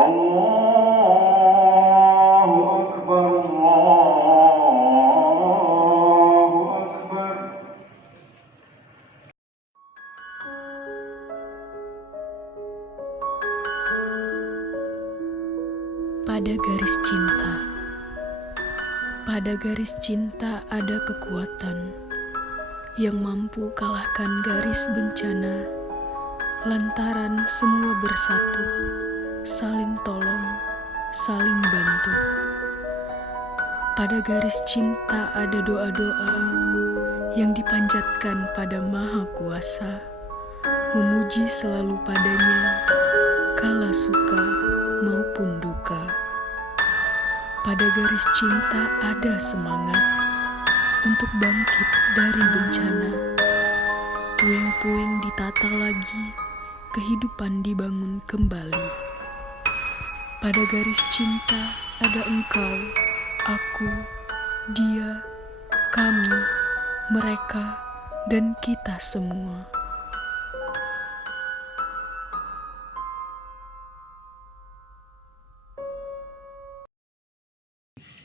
Allahu Akbar, Allahu Akbar. Pada garis cinta, pada garis cinta ada kekuatan yang mampu kalahkan garis bencana, lantaran semua bersatu, saling tolong, saling bantu. Pada garis cinta ada doa-doa yang dipanjatkan pada Maha Kuasa, memuji selalu padanya, kala suka maupun duka. Pada garis cinta ada semangat untuk bangkit dari bencana. Puing-puing ditata lagi, kehidupan dibangun kembali. Pada garis cinta ada engkau, aku, dia, kami, mereka, dan kita semua.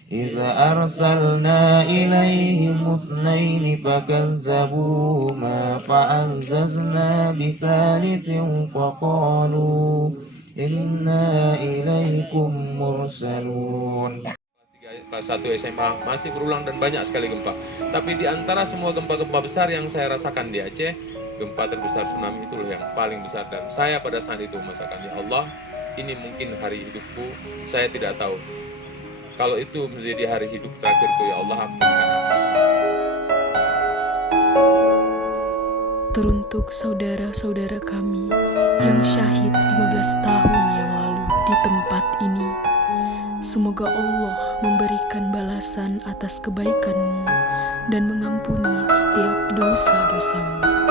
إذا أرسلنا إليهم اثنين فكذبوهما فعززنا بثالث فقالوا إنا إليكم مرسلون. Kelas 1 SMA masih berulang dan banyak sekali gempa. Tapi di antara semua gempa-gempa besar yang saya rasakan di Aceh, gempa terbesar tsunami itulah yang paling besar. Dan saya pada saat itu merasakan, ya Allah, ini mungkin hari hidupku. Saya tidak tahu. Kalau itu menjadi hari hidup terakhirku, ya Allah, ampunkan. Teruntuk saudara-saudara kami yang syahid 15 tahun yang lalu di tempat ini, semoga Allah memberikan balasan atas kebaikanmu dan mengampuni setiap dosa-dosamu.